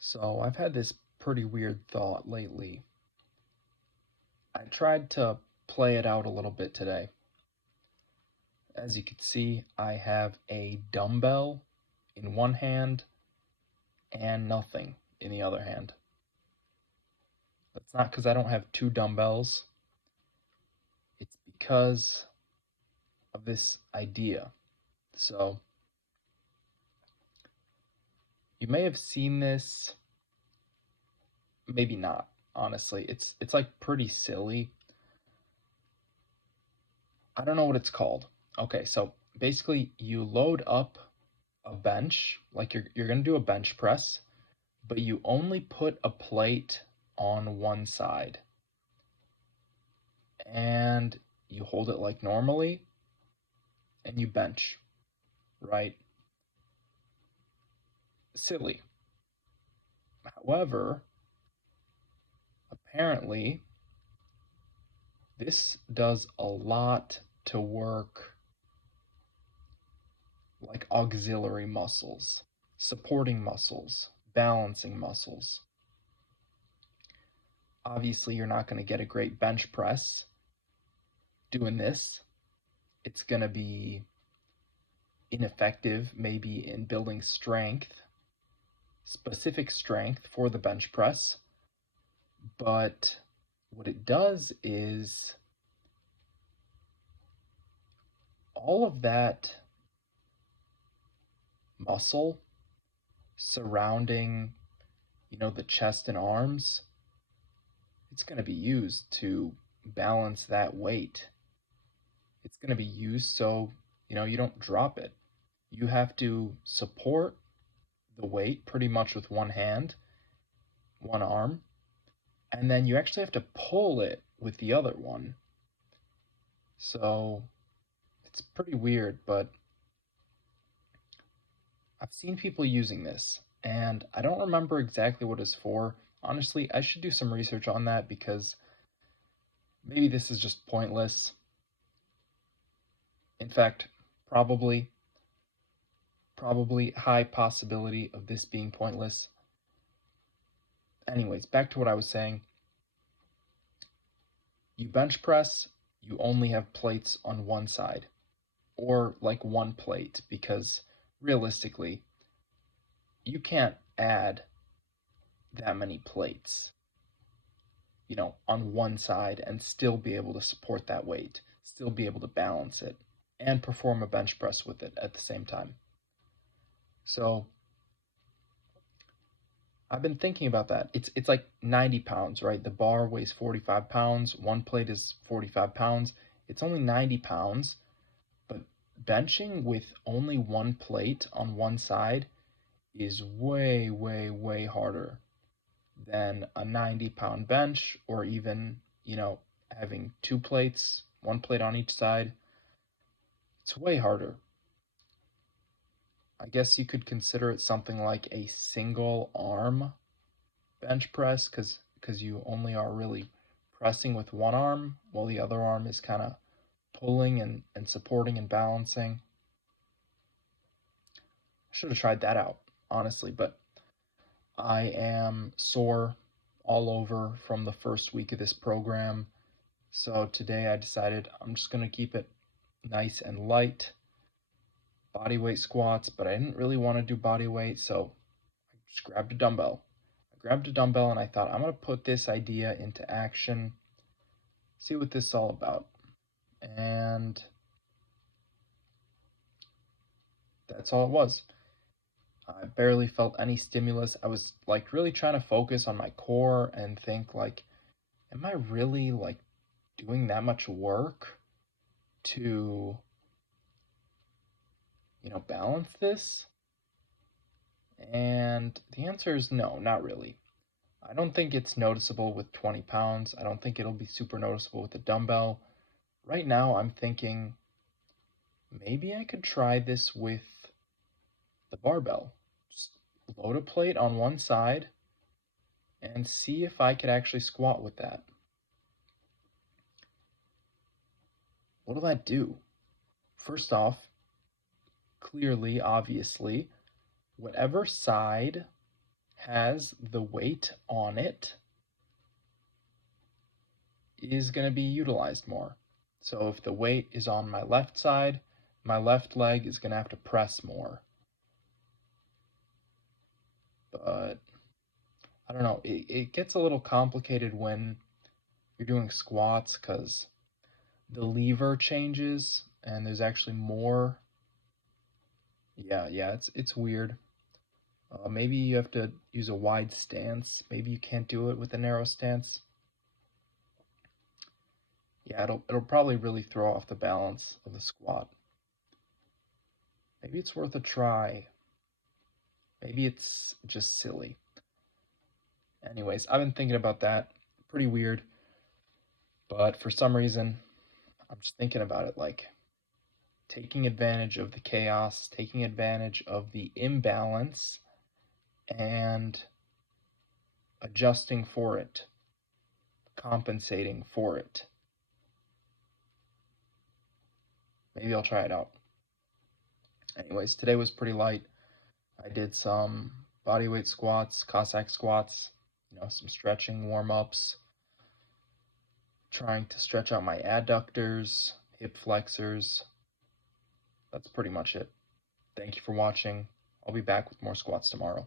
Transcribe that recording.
So I've had this pretty weird thought lately. I tried to play it out a little bit today. As you can see, I have a dumbbell in one hand and nothing in the other hand. That's not because I don't have two dumbbells, it's because of this idea. So you may have seen this, maybe not, honestly. It's like pretty silly. I don't know what it's called. Okay, so basically you load up a bench, like you're gonna do a bench press, but you only put a plate on one side and you hold it like normally and you bench, right? Silly. However, apparently this does a lot to work like auxiliary muscles, supporting muscles, balancing muscles. Obviously, you're not going to get a great bench press doing this. It's going to be ineffective, maybe in building strength, specific strength for the bench press. But what it does is all of that muscle surrounding, the chest and arms, it's going to be used to balance that weight. It's going to be used so, you don't drop it. You have to support the weight pretty much with one hand, one arm, and then you actually have to pull it with the other one. So it's pretty weird, but I've seen people using this, and I don't remember exactly what it's for. Honestly, I should do some research on that because maybe this is just pointless. In fact, probably, probably high possibility of this being pointless. Anyways, back to what I was saying. You bench press, you only have plates on one side, or like one plate, because realistically, you can't add that many plates, on one side and still be able to support that weight, still be able to balance it, and perform a bench press with it at the same time. So I've been thinking about that. It's like 90 pounds, right? The bar weighs 45 pounds. One plate is 45 pounds. It's only 90 pounds, but benching with only one plate on one side is way, way, way harder than a 90-pound bench, or even, having two plates, one plate on each side. It's way harder. I guess you could consider it something like a single arm bench press because you only are really pressing with one arm while the other arm is kind of pulling and supporting and balancing. I should have tried that out, honestly, but I am sore all over from the first week of this program. So today I decided I'm just going to keep it nice and light. Body weight squats, but I didn't really want to do body weight, so I just grabbed a dumbbell. I grabbed a dumbbell and I thought I'm going to put this idea into action, see what this is all about. And that's all it was. I barely felt any stimulus. I was like really trying to focus on my core and think like, am I really like doing that much work to, balance this? And the answer is no, not really. I don't think it's noticeable with 20 pounds. I don't think it'll be super noticeable with a dumbbell. Right now, I'm thinking maybe I could try this with the barbell. Just load a plate on one side and see if I could actually squat with that. What'll that do? First off, clearly, obviously, whatever side has the weight on it is going to be utilized more. So if the weight is on my left side, my left leg is going to have to press more. But I don't know, it gets a little complicated when you're doing squats because the lever changes and there's actually more. Yeah, it's weird. Maybe you have to use a wide stance. Maybe you can't do it with a narrow stance. Yeah, it'll probably really throw off the balance of the squat. Maybe it's worth a try. Maybe it's just silly. Anyways, I've been thinking about that. Pretty weird. But for some reason, I'm just thinking about it like taking advantage of the chaos, taking advantage of the imbalance, and adjusting for it, compensating for it. Maybe I'll try it out. Anyways, today was pretty light. I did some bodyweight squats, Cossack squats, some stretching warm-ups, trying to stretch out my adductors, hip flexors. That's pretty much it. Thank you for watching. I'll be back with more squats tomorrow.